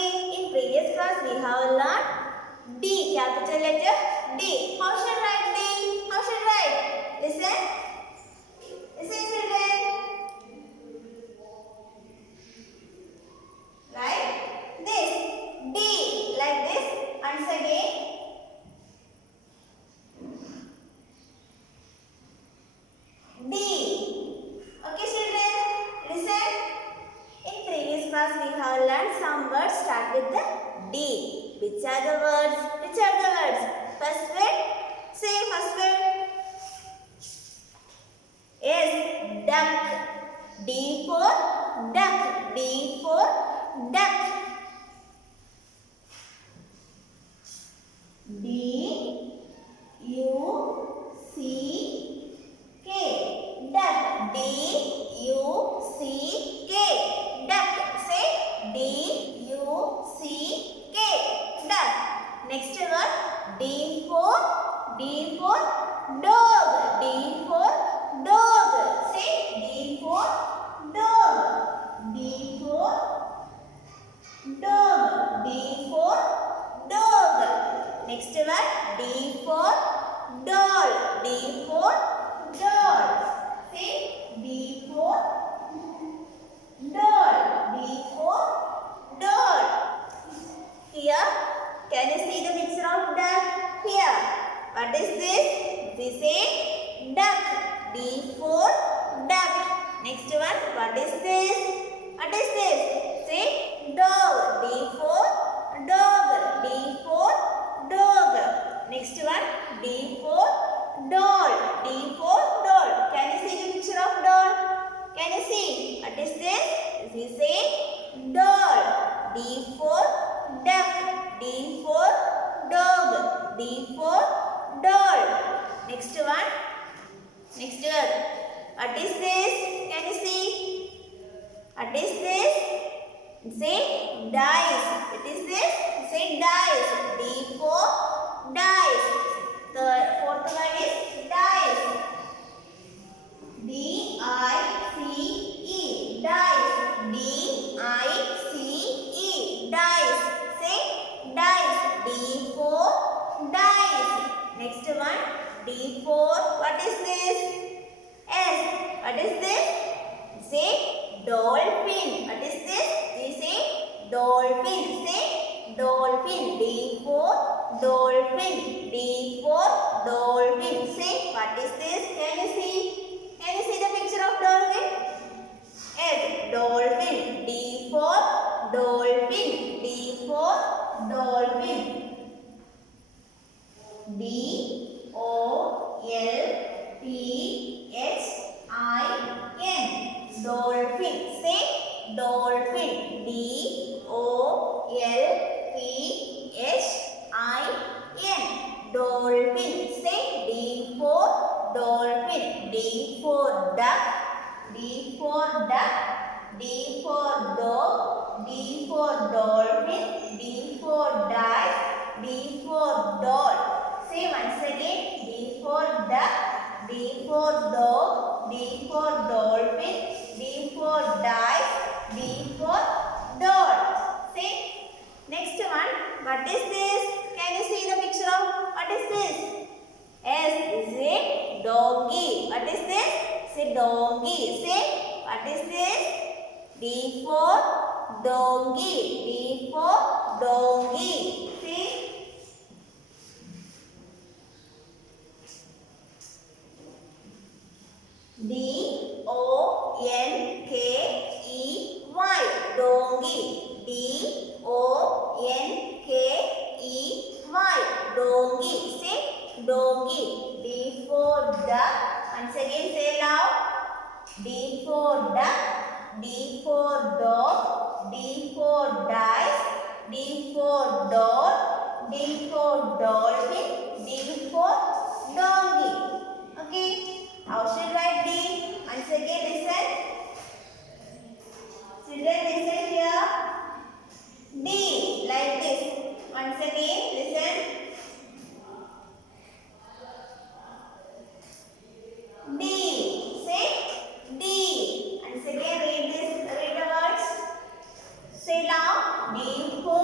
Okay, in previous class we have learned D, capital letter D. How should I write D? How should I write? Listen. Listen, children. Write this. D like this. Once again. D. Okay, children. Listen. In previous class we have learned some words start with the D. Which are the words? Which are the words? First word. Say first word. Yes, duck. D for duck. D for duck. D U C K. Duck. D U C K. Duck. Say D U C K. Duck. Next word. D for dog. D for dog. Say D for dog. D for dog. D for dog. Next word. D for doll. D for doll. Say D for doll. D for doll. Here, can you see the picture of duck? Here. What is this? This is duck. D for duck. Next one. What is this? What is this? Say dog. D for dog. D for dog. Next one. D for doll. D for doll. Can you see the picture of doll? Can you see? What is this? This is a doll. D for duck. D for dog. D for doll. Next one. Next word. What is this? Can you see? What is this? Say dice. What is this? Say dice. D for dice. The fourth one is dice. D-I-C-E. Dice. D-I-C-E. Dice. Say dice. D for dice. Next one. D for what is this? S. What is this? Say dolphin. What is this? This is dolphin. Say dolphin. D for dolphin. D for dolphin. Say what is this? Can you see? Can you see the picture of dolphin? S. Dolphin. D for dolphin. D for dolphin. D O L P H I N. Dolphin. Say dolphin. D O L P H I N. Dolphin. Say D for dolphin. D for duck. D for duck. D for dog. D for dolphin. D for dice. D for doll. Say once again. D for duck. D for dog. D for dolphin. D for dice. D for doll. Say next one. What is this? Can you see the picture of what is this? Yes, this is a donkey. What is this? Say donkey. Say what is this? D for donkey. D for donkey. See? D O N K E Y. Donkey. D O N K E Y. Donkey. Say donkey. D for duck. Once again say loud. D for duck. D for dog. D for dice. D for doll. D for dolphin. D for donkey. Okay. How should I write D? Once again listen. Children listen here. D like this. Once again listen. D. Say D. Once again read the words. Say now. D for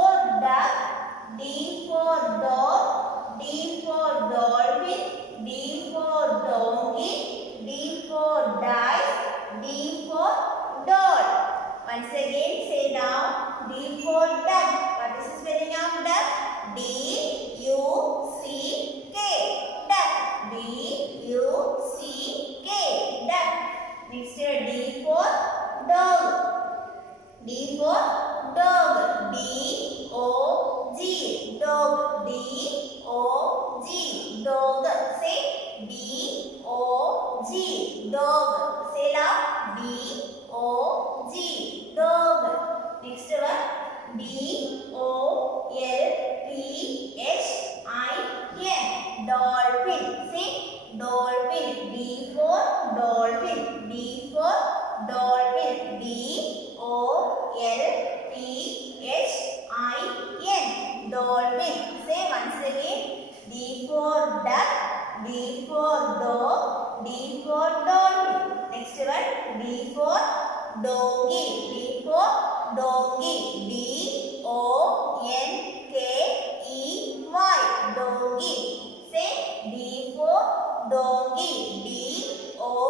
D-O-G, dog. Next one, D-O-L-P-H-I-N, dolphin. Say dolphin. D for dolphin. D for dolphin. D-O-L-P-H-I-N, dolphin. Say once again. D for duck. D for dog. D for dolphin. Next one, D for donkey. D for donkey. D-O-N-K-E-Y, donkey. Say D for donkey. D-O-N-K-E-Y,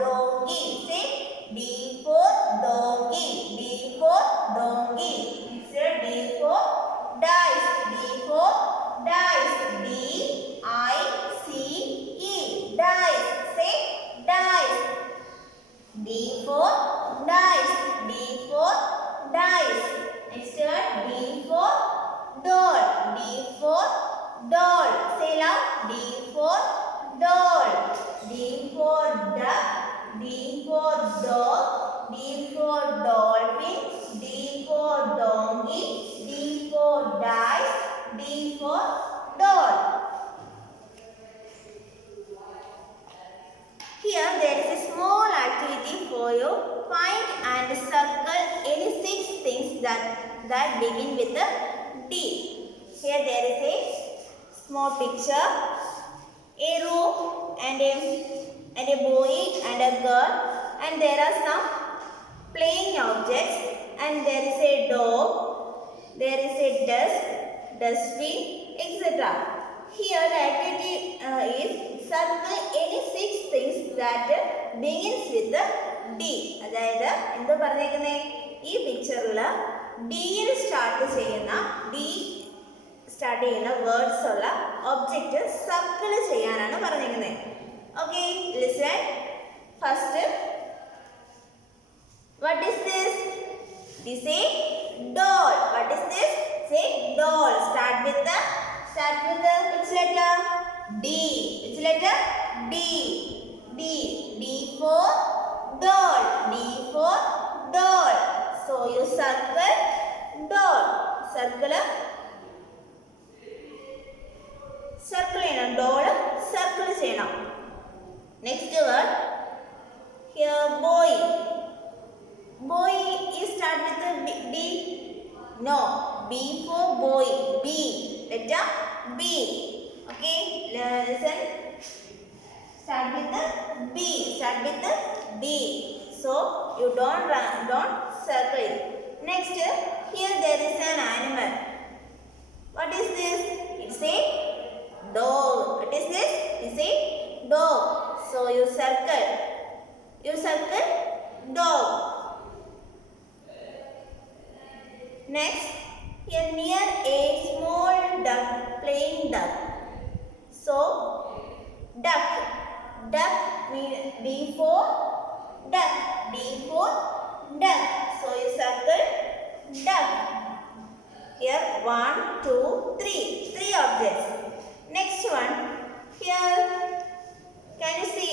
donkey. Say D for donkey. D for donkey. Next, D for dice. D for dice. D-I-C-E, dice. Say dice. D for dice. D for dice. Next one, D for doll. D for doll. Say loud. D for doll. D for duck. D for dog. D for dolphin. D for donkey. D for dice. D for doll. Here there is a small activity for you. Find and circle any 6 things that begin with a D. Here there is a small picture, a room and a boy and a girl, and there are some playing objects, and there is a dog, there is a desk, dustbin, etc. Here the activity is circle any 6 things that begins with the D. അതായത് എന്താ പറഞ്ഞേക്കുന്നേ, ഈ പിക്ചറിൽ ഡിയിൽ start ചെയ്യുന്ന words ഉള്ള object circle ചെയ്യാനാണ് പറഞ്ഞേക്കുന്നത്. Okay, listen. First, what is this? This is doll. What is this? Say doll. Start with the which letter? D. Which letter? D. D. D for doll. D for doll. So you circle doll. Circle ചെയ്യണം. doll circle ചെയ്യണം. Next word. Here boy. Boy is start with the D. No. B for boy. B. Letter B. Okay. Listen. Start with the B. Start with the B. So you don't circle it. Next, here there is an animal. What is this? It's a dog. What is this? It's a dog. So you circle dog. Next, here near a small duck, playing duck. So duck means D for duck. D for duck. So you circle duck. Here 1, 2, 3. 3 objects. Next one. Here, can you see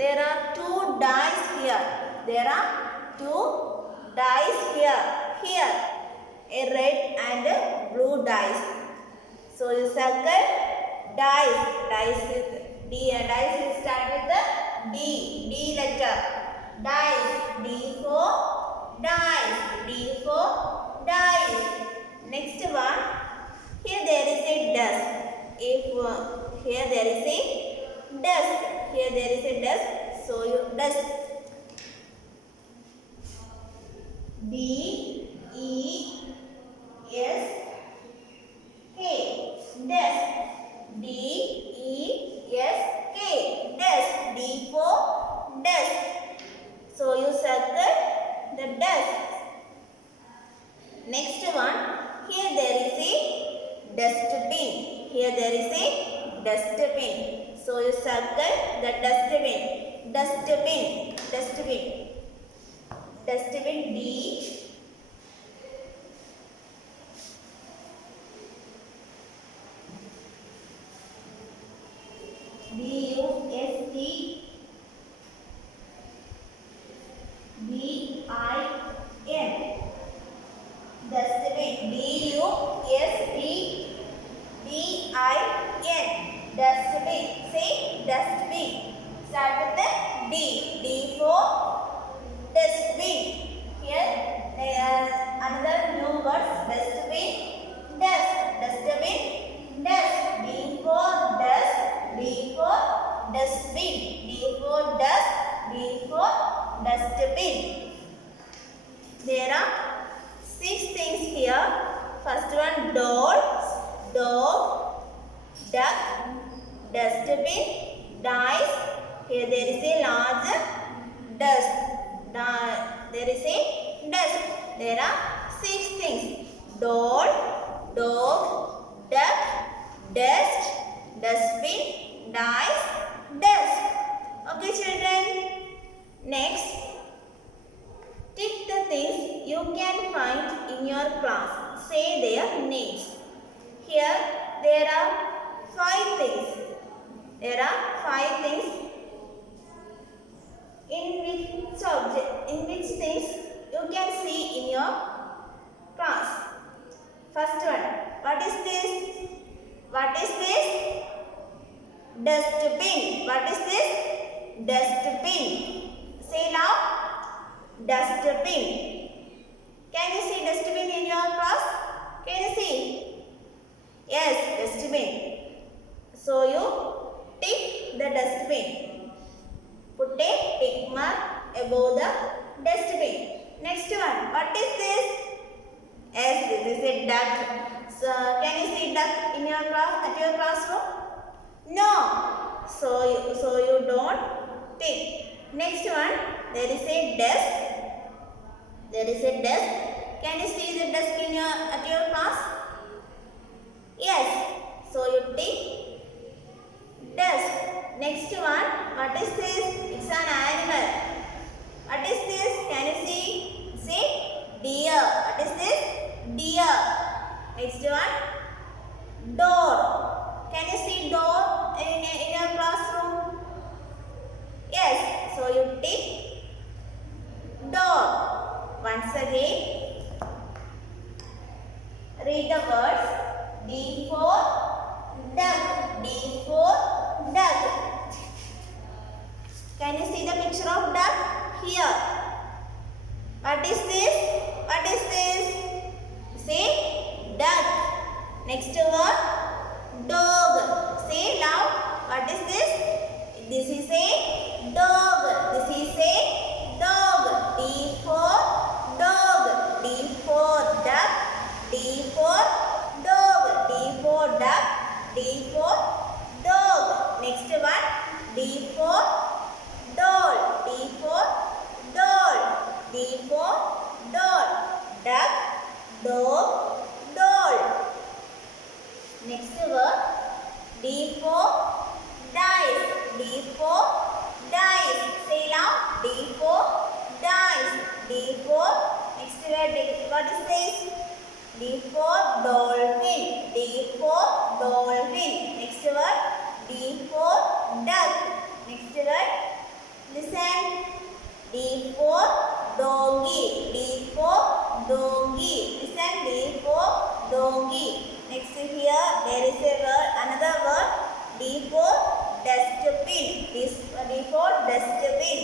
there are 2 dice here. There are 2 dice here. Here, a red and a blue dice. So you circle dice. Dice with D. Dice will start with the D. D letter. Dice. D for dice. D for dice. Next one. Here there is a desk. Here there is a desk. Here there is a desk. So you desk. D E S K, desk. D E S K, desk. D for desk. So you circle the desk. Next one. Here there is a dustbin. Here there is a dustbin. So you circle the dustbin. Dustbin. D. D-U-S-T Dustbin. D-U-S-T-B-I-N. Dustbin. Say dustbin. Start with the D. D for dustbin. Here another new words. Dustbin. Dust. Dustbin. Dust. D for dust. D for dustbin. D for dust. D for dustbin. There are 6 things here. First one, doll, dog, duck, dustbin, dice. Here there is a large dust. There is a dust. There are 6 things. Doll, dog, duck, dust, dustbin, dice, dust. Okay, children. Next, tick the things you can find in your class. Say their names. Here there are 5 things. There are 5 things. In which things you can see in your class. First one. What is this? What is this? Dustbin. What is this? Dustbin. Say loud. Dustbin. Can you see dustbin in your class? Can you see? Yes, dustbin. So you tick the dustbin. Put a tick mark above the dustbin. Next one. What is this? Yes, this is a duck. So can you see duck in your class at your classroom? No. So you don't tick. Next one. There is a desk. There is a desk. Can you see the desk at your class? Yes. So you tick desk. Next one. What is this? It's an animal. What is this? Can you see? Say deer. What is this? Deer. Next one. Door. Can you see door in your classroom? Yes. So you tick door. Once again, read the words. D for duck. D for duck. Can you see the picture of duck? Here. What is this? What is this? Say duck. Next word, dog. Say loud. What is this? This is a dog. This is a dog. D for dog. D for duck. D for dog. D for duck. D for dog. Next one. D for doll. D for doll. D for doll. Duck, dog, doll. Next word. D for dice. D for dice. Say loud. D for dice. D for, next word, what is this? D for dolphin. D for dolphin. Next word. D for duck. Next word. Listen. D for donkey. D for donkey. Listen. D for donkey. Next here there is a word, another word. D for dustbin. D for dustbin.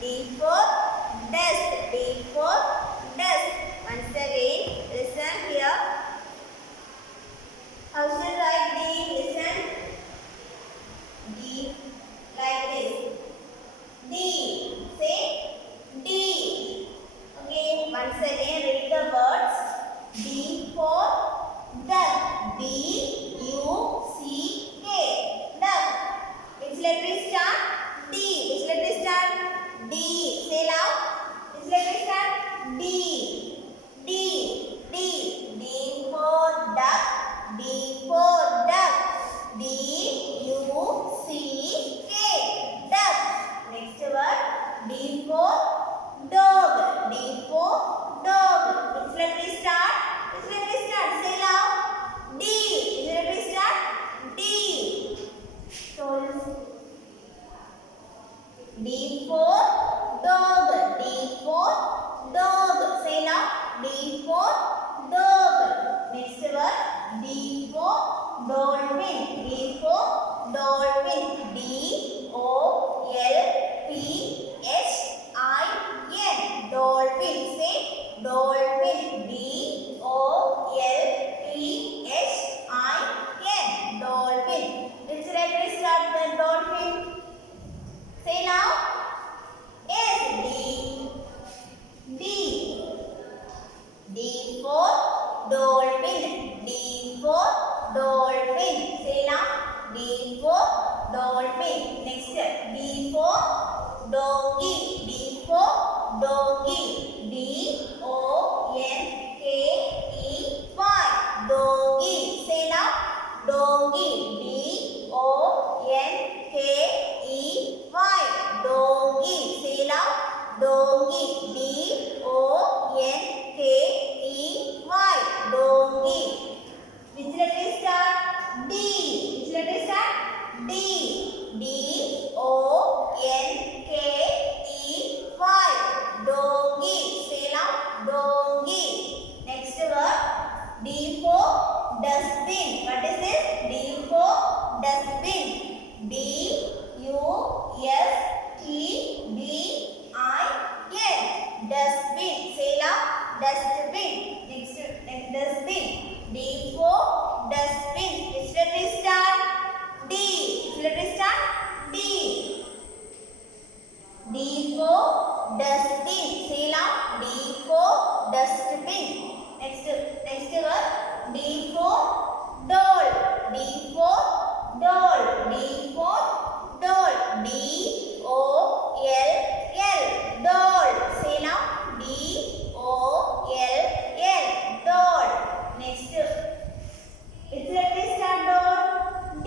D for dust. D for dust. Once again, listen here. How should I write D? Listen. D like this. D. Say D. Okay. Once again, read the words. D for duck. D-U-C-K. Duck. Which letter start? D. Which letter start? D. Say loud. Which letter start? D. dolphin. Next, D for donkey. D for donkey. D-O-N-K-E-Y. Donkey. Say now. Donkey. D-O-N-K-E-Y. Donkey. Say now. Donkey. D-O-N-K-E-Y. Donkey. Which letter is start? D. Which letter is start? D. D-O-N-K-E-Y. Donkey. Say now. Donkey. Next word. D for dustbin. What is this? D for dustbin. D-U-S-T-B-I-N. Dustbin. Say now. Dustbin. Next dustbin. D for dustbin. Which letter is start? D. Which letter is start? D. D for dustbin. Say now. D for dustbin. Next word. D for doll. D for doll. D for doll. D-O-L-L. Doll. Say now. D-O-L-L. Doll. Next. Which letter is start doll? D.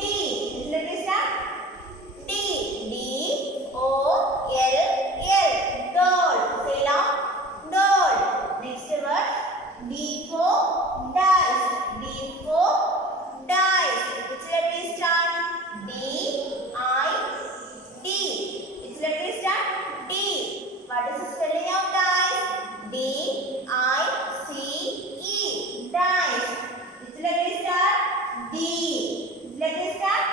Which letter is start? D. D-O-L-L. Doll. Say now. Doll. Next word. D for dice. D for dice. Which letter is start? D-I-D. Which letter is start? D. What is the spelling of dice? D-I-C-E. Dice. Which letter is start? D. Which letter is start?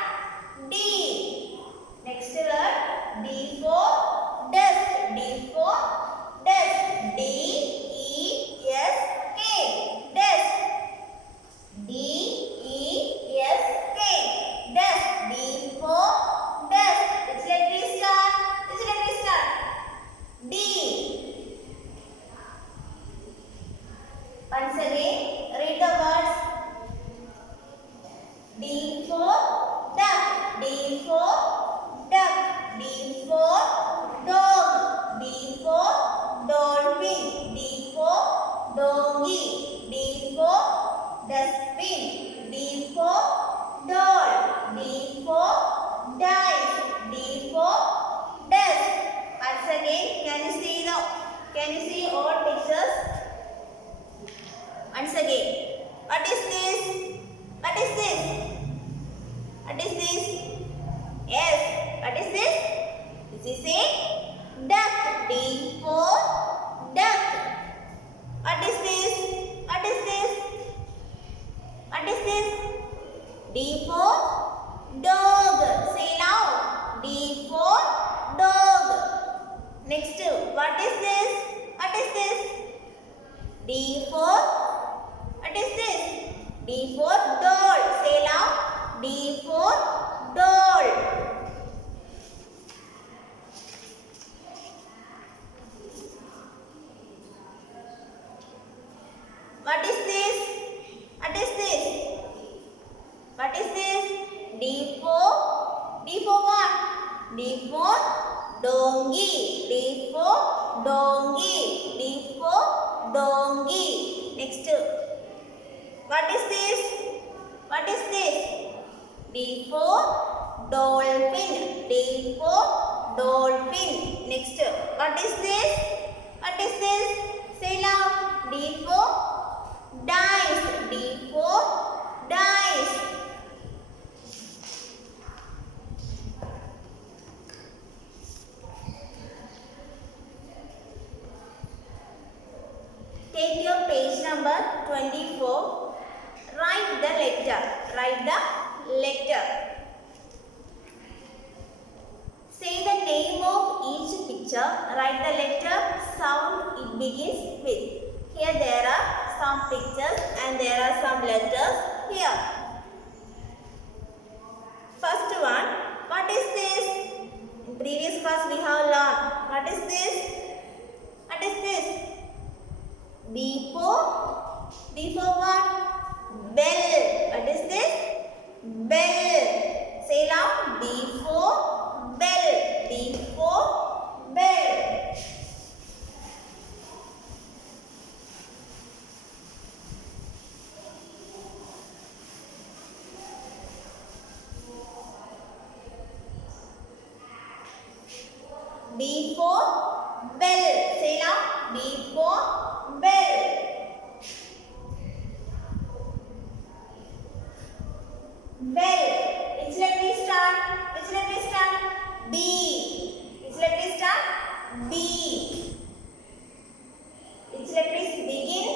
D. Next word. D for desk. D for desk. D-E-S-K. Desk. D-E-S-K. Desk. D for desk. Which letter is start? Which letter is start? D. Once again, read the words. D for duck. D for duck. D for dog. D for dolphin. D for donkey. D for dustbin. D for doll. D for dice. D for desk. Once again, can you see all pictures? Once again, what is this? What is this? What is this? Yes, what is this? This is a duck. D for duck. What is this? What is this? What is this? D for dog. Say now. D for dog. Next, what is this? What is this? D for, what is this? D for doll. Say now. D for doll. What is this? What is this? What is this? D for what? D for donkey. D for donkey. D for donkey. Next. What is this? What is this? D for dolphin. D for dolphin. Next. What is this? What is this? Say loud. D for dice. D for dice. Take your page number 24. Write the letter. Write the letter. Say the name of each picture. Write the letter sound it begins with. Here there are some pictures and there are some letters here. First one, what is this? In previous class we have learned. What is this? What is this? B for what? Bell. What is this? Bell. Say loud. B for B. Which letter is start? B. Which letter is begin?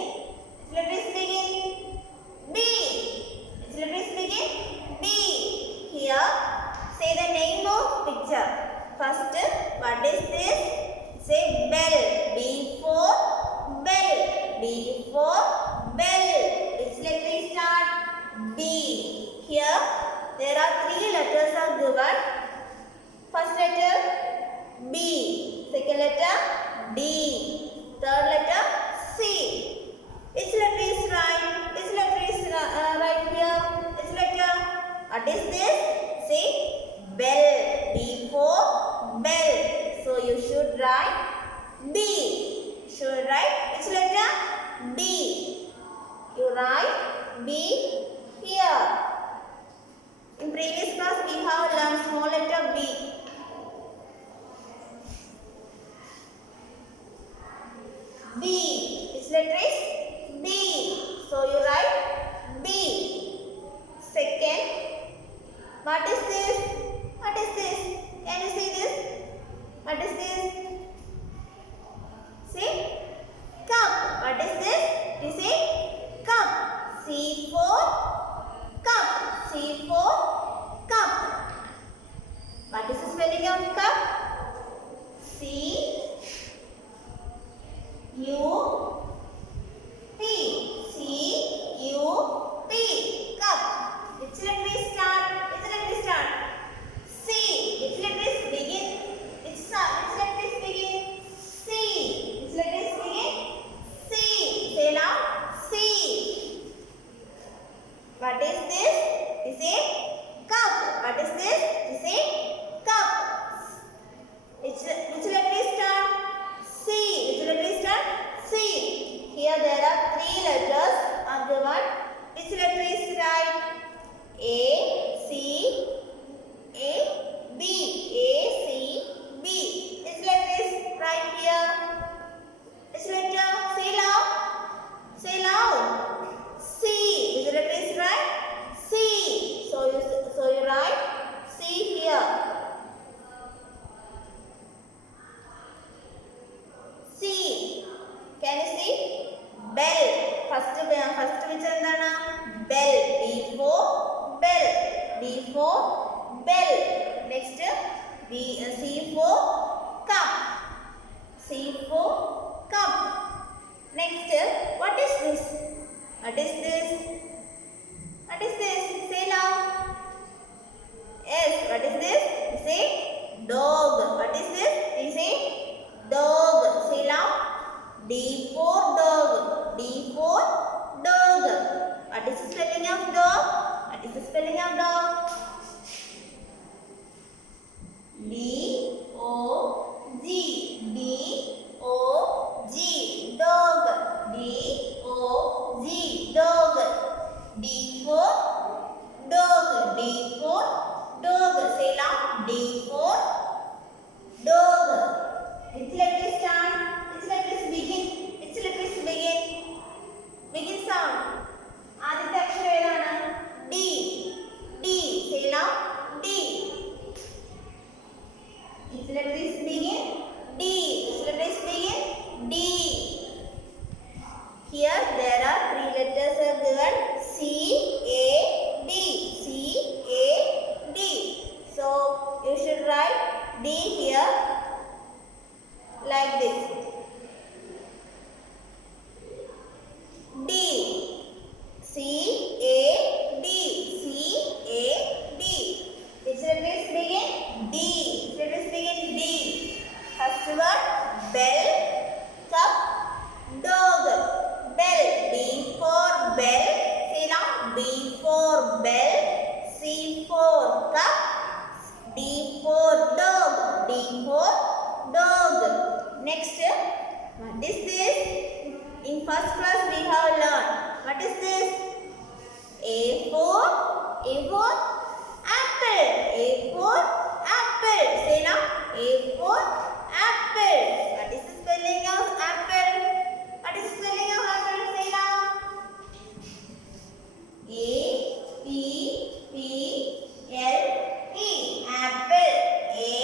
Which letter is begin? B. Which letter is begin? B. Here, say the name of picture. First, what is this? Say bell. B for bell. B for bell. Which letter is start? B. Here, there are three letters are given. First letter B. Second letter D. Third letter C. Which letter is right? Which letter is right here? Which letter? What is this? Say bell. B for bell. So you should write B. Should write which letter? B. You write B here. In previous class we have learned small letter B. B. Which letter is B? So you write B. Second, what is this? What is this? Can you see this? What is this? See? Cup. What is this? This is cup. C for cup. C for cup. What is the spelling of cup? C U P. C U P. Cup. Which letter is start? Which letter is start? C. Which letter is begin? Which letter is begin? C. Which letter is begin? C. Say now. C. What is this? This is cup. What is this? This is cup. Which letter is start? C. Which letter is start? C. Here there are three letters are given. Which letter is right? A, C, A, B. A, C, B. Which letter is right here? Which letter? Say loud. Say loud. C. Which letter is right? C. So you write C here. C. Can you see? Bell. First which endana? Bell. B for bell. B for bell. Next C for cup. C for cup. Next, what is this? What is this? What is this? Say loud. Yes, what is this? Say dog. What is this? Say dog. Say loud. D for dog. D for dog. What is the spelling of dog? What is the spelling of dog? D O G. D O G. Dog. D O G. Dog. D for dog. D for dog. Say loud. D for dog. Which letter is start? Which letter is begin? Which letter is begin? Begin sound. ആദ്യത്തെ അക്ഷരം ഏതാണ്? D. D. Say now. D. Which letter is begin? D. Which letter is begin? D. Here there are three letters are given. C, A, D. C, A, D. So you should write D here like this. D. C, A, D. C, A, D. Which letter is begin? D. Which letter is begin? D. First word, bell, cup, dog. Bell. B for bell. Say now. B for bell. C for cup. D for dog. D for dog. Next, what is this? In first class we have learned. What is this? A for apple. A for apple. Say now. A for apple. What is the spelling of apple? What is the spelling of apple? Say now. A P P L E. Apple. A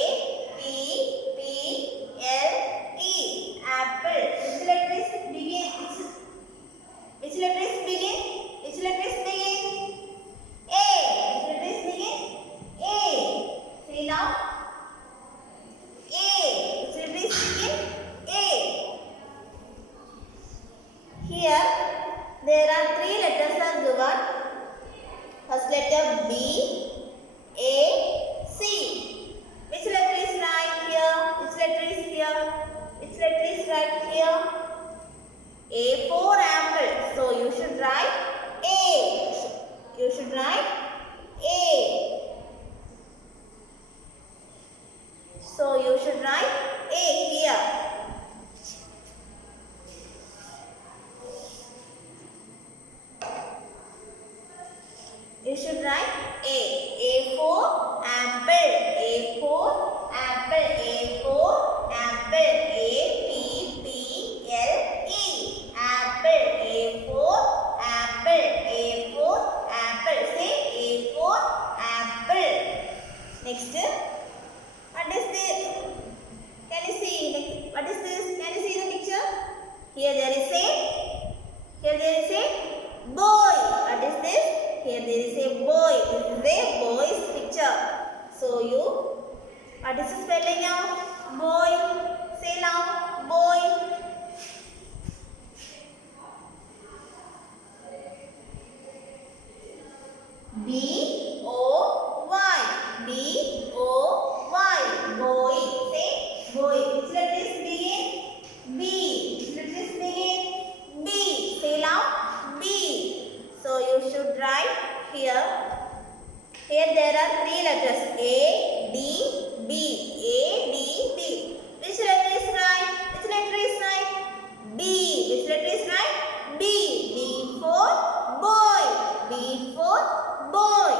A for apple. So you should write A. You should write A. So you should write A here. You should write A. A for apple. A for apple. A for apple. A P P L E. Apple. A for apple. A for apple. Say A for apple. Next. What is this? Can you see? What is this? Can you see the picture? Here there is a boy. What is this? Here there is a boy. This is a boy's picture. So what is the spelling of boy? Say loud, boy. B-O-Y. B-O-Y. Boy. Say boy. Which letter is begin? B. Which letter is begin? B. Say loud, B. So you should write here. Here there are three letters A, D, B. A, D, B. Which letter is right? Which letter is right? B. Which letter is right? B. B for boy. B for boy.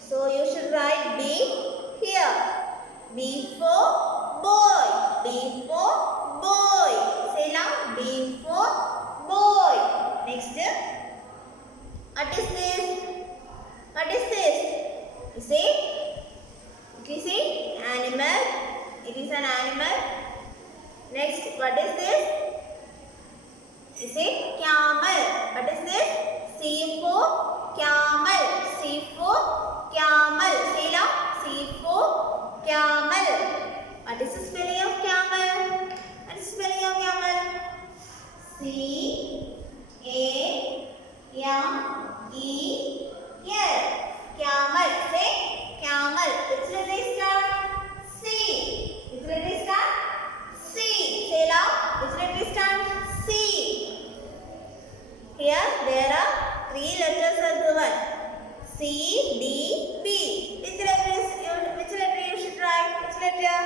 So you should write B here. B for boy. B for boy. Say loud. B for boy. Next. What is this? What is this? You see? You see? Animal. It is an animal. Next. What is this? You see? Camel. What is this? C for camel. C for camel. Say loud. C for camel. What is the spelling of camel? What is the spelling of camel? C-A-M-E-L. Camel. Say camel. Which letter is start? C. Which letter is start? C. Say loud. Which letter is start? C. Here there are three letters are given. C, D, B. Which letter you should write? Which letter?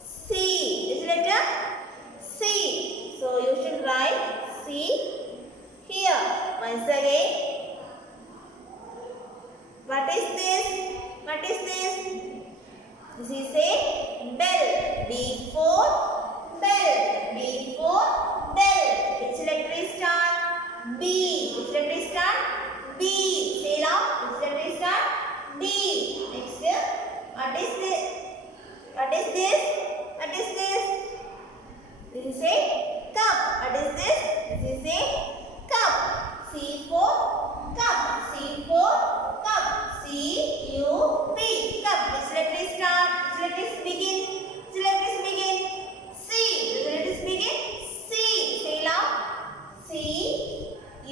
C. Which letter? C. So you should write C here. Once again. What is this? What is this? This is a bell. B for bell. B for bell. Which letter is start? B. Which letter is start? B. Say loud. Which letter is start? B. Next. What is this? What is this? What is this? This is a cup. What is this? This is a cup. C for cup. C for cup. C-U-P. Cup. Which letter is start? Which letter is begin? Which letter is begin? C. Which letter is begin? C. Say loud. C-U-P.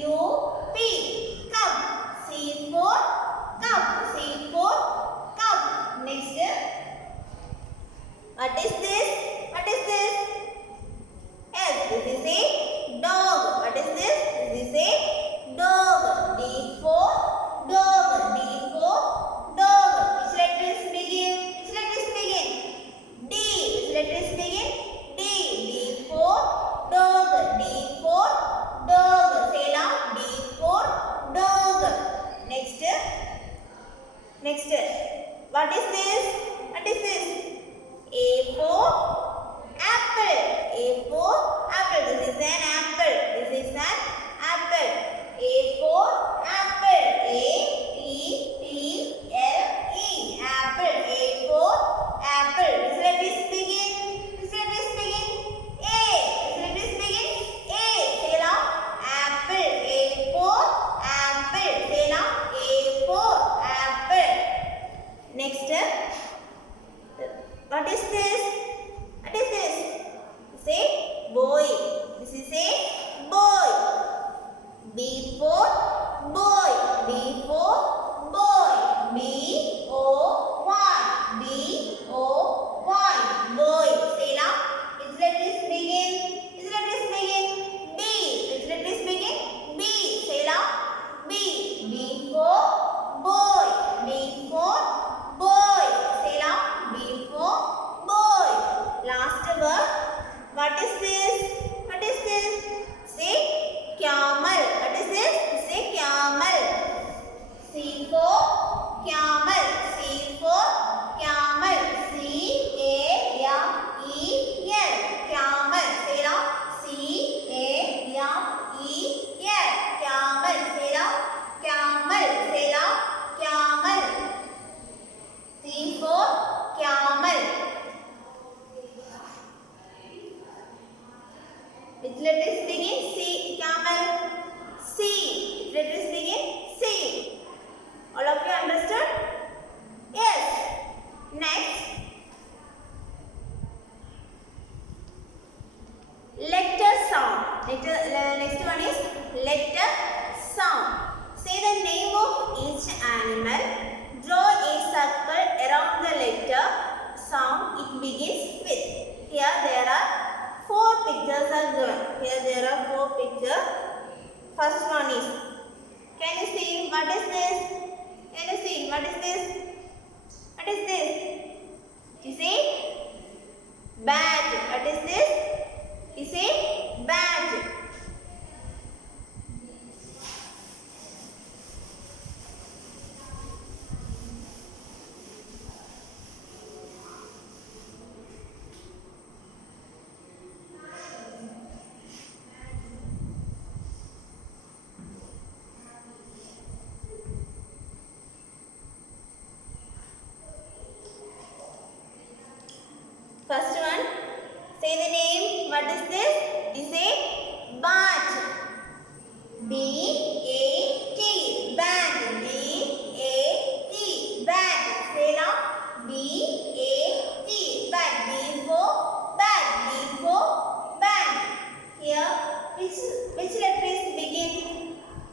Cup. C for cup. C for cup. Next. What is this? What is this? Yes, this is a dog. What is this? This is a dog. D for dog. D for dog. Which letter is begin? Which letter is begin? D. Which letter is begin? D. D for dog. D for dog. Say loud. D for dog. Next. Next. What is this? What is this? A for apple. A for apple. This is an apple. This is an apple. A for apple. A-P-P-L-E. Apple. A for apple. Which letter is begin? Which letter is begin? A. Which letter is begin? A. Say loud. Apple. A for apple. Say loud. A for apple. Next. What is this? What is this? Say boy. This is a boy. B for What is this? It is a bat. What is this? It is a bat. First one, say the name. What is this? It is a bat. B-A-T. Bat. B-A-T. Bat. Say now. B-A-T. Bat. B for bat. B for bat. Here, which letters begin?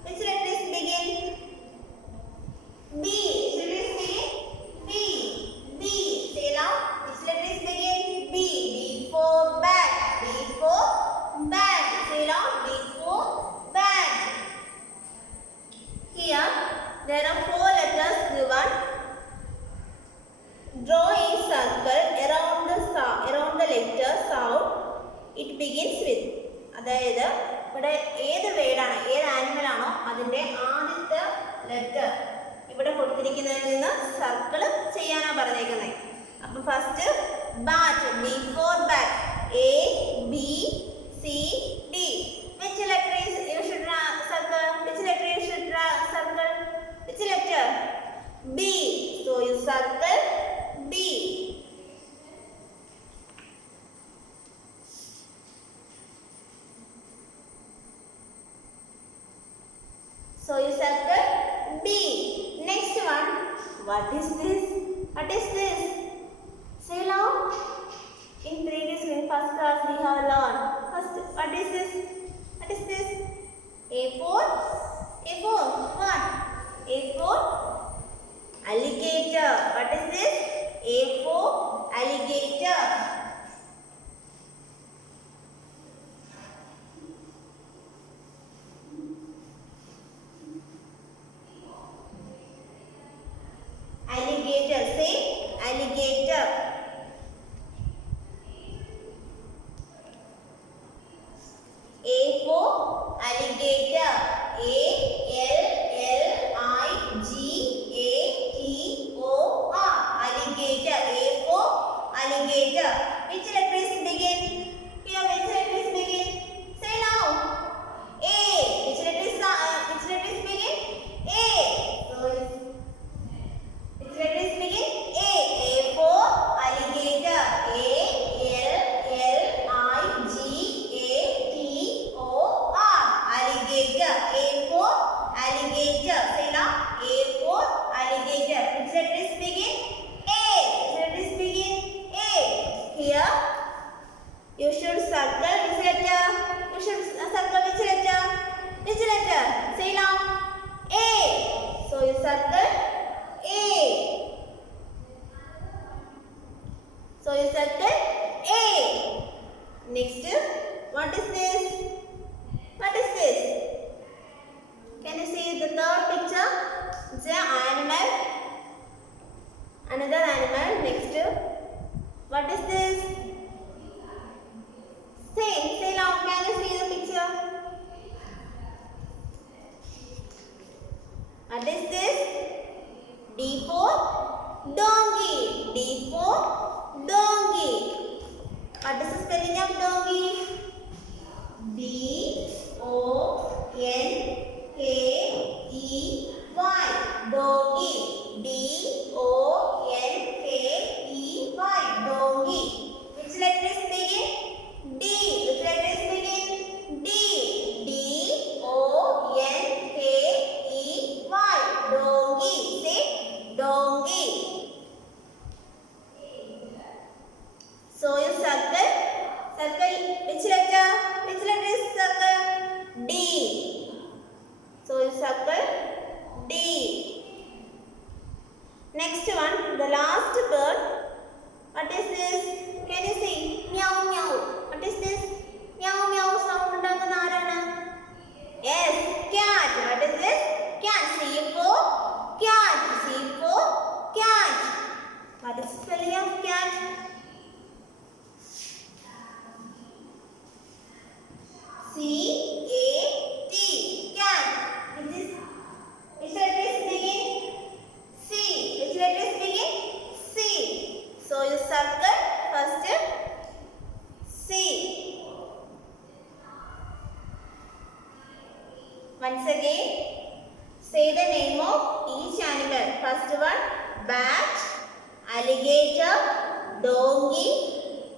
Which letters begin? B. Which letters begin? B. B. Say now. Which letters begin? B. B for bat. B for bat. Say now. B for bat. Here, there are 4 letters given. Draw a circle around the letter sound it begins with. അതായത് ഇവിടെ ഏത് വേർഡാണ്, ഏത് animal ആണോ അതിൻ്റെ ആദ്യത്തെ letter ഇവിടെ കൊടുത്തിരിക്കുന്നതിൽ നിന്ന് സർക്കിൾ ചെയ്യാനാണ് പറഞ്ഞേക്കുന്നത്. അപ്പം first bat. B four bat. A B C D. Which letter you should circle? Which letter you should circle? Which letter? B. So you circle B. So you circle B. Next one. What is this? What is this? Say loud. In previous first class we have learned. First, what is this? What is this? A for what? A for alligator. What is this? A for alligator. Alligator. Say alligator. A for alligator. A-L-L-I-G-A-T-O-R. Alligator. A for alligator. Which letters begin? Here, which letters begin? Say now. A. Which letters begin? A. So, which letters begin? A. A for alligator. A-L-L-I-G-A-T-O-R. Alligator. A for alligator. Say now. A for alligator. Which letters begin? A. Which letters begin? A. Here, you should circle which letter? You should circle which letter? Which letter? Say now. A. So you circle A. So you circle A. Next, what is this? What is this? Can you see the third picture? It's an animal. Another animal. Next, what is this? Say now. Can you see the picture? What is this? D for donkey. D for donkey. What is the spelling of donkey? D-O-N-K-E-Y. Donkey. D-O-N-K-E-Y. Donkey. Which letters begin? D. Which letters begin? D. D-O-N-K-E-Y. Donkey. Say donkey. So you circle which letter? Which letter is circle? D. So you circle D. Next one, the last bird. What is this? Can you see? Meow meow. What is this? Meow meow sound ഉണ്ടാക്കുന്ന ആരാണ്? Yes, cat. What is this? Cat. C for cat. C for cat. cat? C-A-T, cat. Which letters begin? C. Which letters begin? C. So you circle first C. Once again, say the name of each animal. First one, bat, alligator, donkey,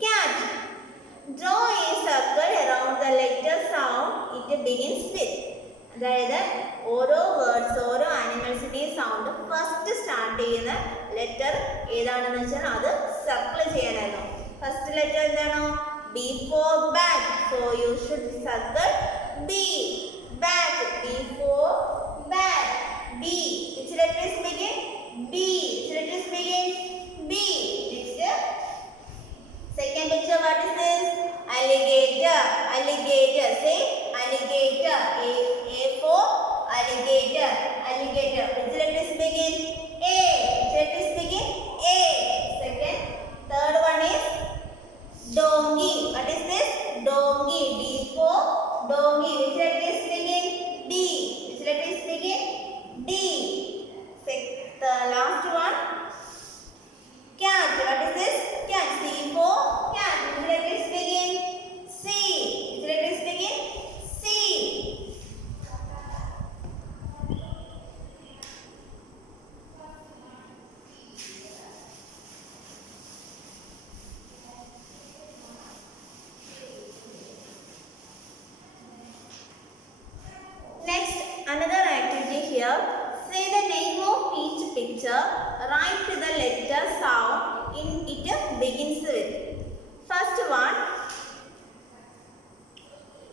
cat. Draw a circle around the letter sound it begins with. അതായത് ഓരോ words ഓരോ ആനിമൽസിന്റെയും sound first start ചെയ്യുന്ന letter ഏതാണെന്ന് വെച്ചാൽ അത് circle ചെയ്യാനായിരുന്നു. First letter എന്താണോ? B for bat. So you should circle B. Bat. B for bat. B. Which letters begin? B. Which letters begin? B. Next. Second picture, what is this? Alligator. Alligator. Say alligator. A for alligator. Alligator. Which letters begin? A. Which letters begin? A. Second. Third one is donkey. What is this? Donkey. D for donkey. Which letters begin? D. Which letters begin? D. The last one. Cat. What is this? Cat. C for cat. Which letters begin? C. Which letters begin? C. Next, another activity here. Say the name of each picture. Write the letter sound it begins with. First one.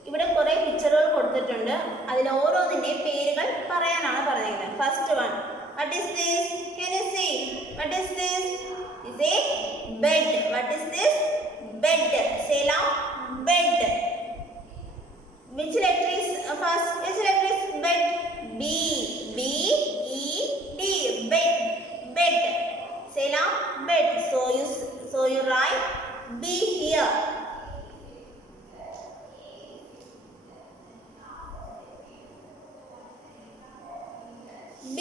ഇവിടെ കുറേ പിക്ചറുകൾ കൊടുത്തിട്ടുണ്ട്. അതിൽ ഓരോന്നിൻ്റെയും പേരുകൾ പറയാനാണ് പറഞ്ഞിരിക്കുന്നത്. First one. What is this? Can you see? What is this? Is a bed. What is this? Bed. Say loud. Bed. Which letter is first? Which letter is bed? B. B. E. D. Bed. Bed. Say now. Bed. So you write B here. B.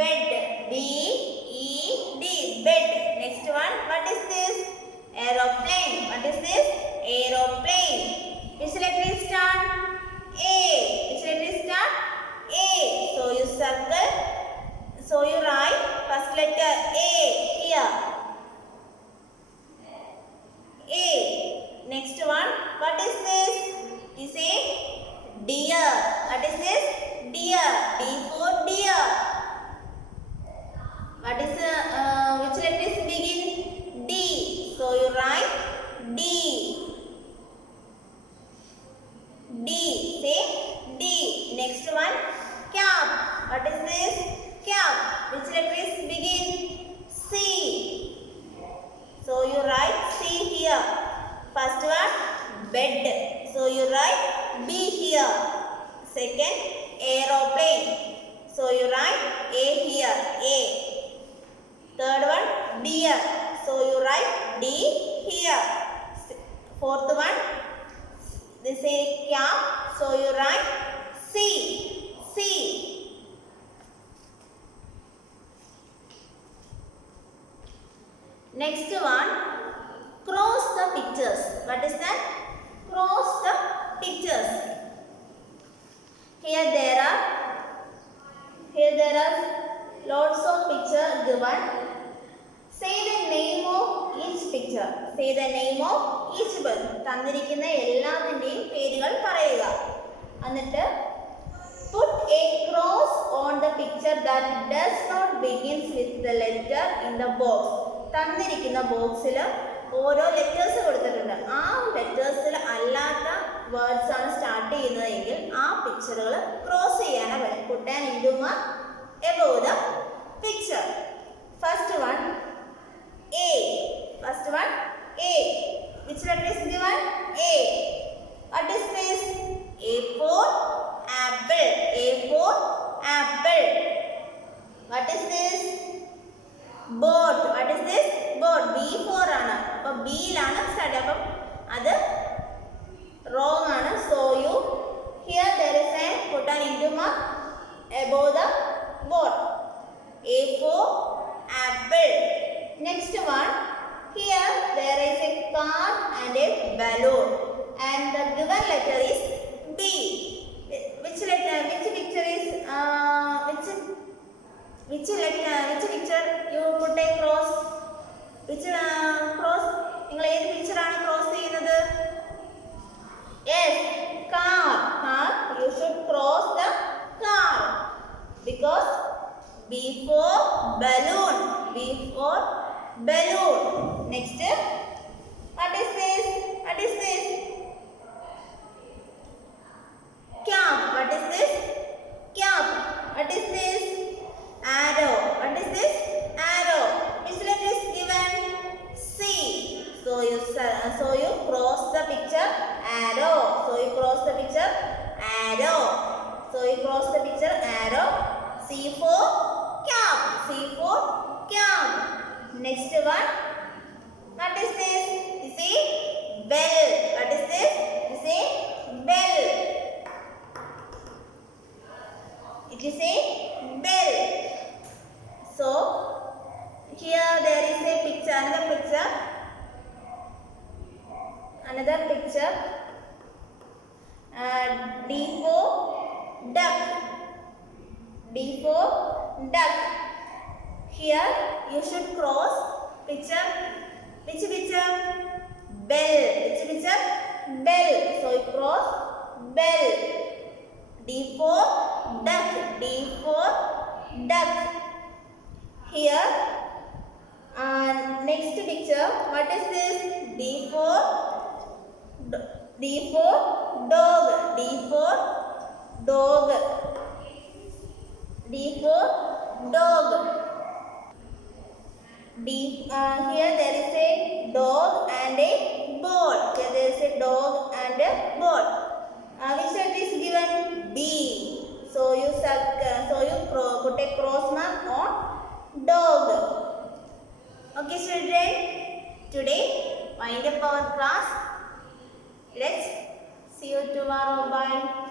Bed. B. E. D. Bed. Next one. What is this? Aeroplane. What is this? Aeroplane. Which letter is start? A. Which letter is start? A. So you circle. So you write first letter A here. A. Next one. What is this? Is a deer. What is this? Deer. D for deer. What is which letters begin? D. So you write D. D. Say D. Next one. Cap. What is this? Cap. Which letters begin? C. So you write C here. First one. Bed. So you write B here. Second. Aeroplane. So you write A here. A. Third one. Deer. So you write D here. Fourth one. This is cap. So you write C. C. Next one. Cross the pictures. What is that? Cross the pictures. Here there are lots of pictures given. Say the name of each picture. Say the name of each bird. തന്നിരിക്കുന്ന എല്ലാത്തിൻ്റെയും പേരുകൾ പറയുക. എന്നിട്ട് put a cross on the picture that does not begins with the letter in the box. തന്നിരിക്കുന്ന ബോക്സിൽ ഓരോ letters കൊടുത്തിട്ടുണ്ട്. ആ ലെറ്റേഴ്സിൽ അല്ലാത്ത വേർഡ്സ് ആണ് സ്റ്റാർട്ട് ചെയ്യുന്നതെങ്കിൽ ആ പിക്ചറുകൾ ക്രോസ് ചെയ്യാനാണ് പറയുന്നത്. Put an into mark above the picture. First one A. First one A. Which letter is given? A. What is this? A for apple. A for apple. What is this? Boat. What is this? Boat. B B4 ആണ്. അപ്പോൾ ബിയിലാണ് start. അപ്പം അത് wrong ആണ്. So you here there is a put an into mark above the board. A for apple. Next one, here there is a car and a balloon and the given letter is B. Which letter, which picture is which letter, which picture you put a cross? Which cross? നിങ്ങൾ ഏത് picture ആണ് cross ചെയ്യുന്നത്? Yes, car. Car. You should cross the car because B for balloon. B for balloon. Next, what is this? What is this? Cap. What is this? Cap. What is this? Arrow. What is this? Arrow. Which letter is given? C. So you cross the picture arrow. So you cross the picture arrow. So you cross the picture arrow. C for cap. C for cap. Next one. What is this? You see? Bell. What is this? You see? Bell. It is a bell. So here there is a picture. Another picture. D for duck. D for duck. Here you should cross picture. Which picture? Bell. Which picture? Bell. So you cross bell. D for duck. D for duck. Here next picture. What is this? D for dog. D for dog. D for dog. Here there is a dog and a ball. Here there is a dog and a ball. Which letter is given? B. So you put a cross mark on dog. Okay, children. Today wind up our class. Let's see you tomorrow. Bye.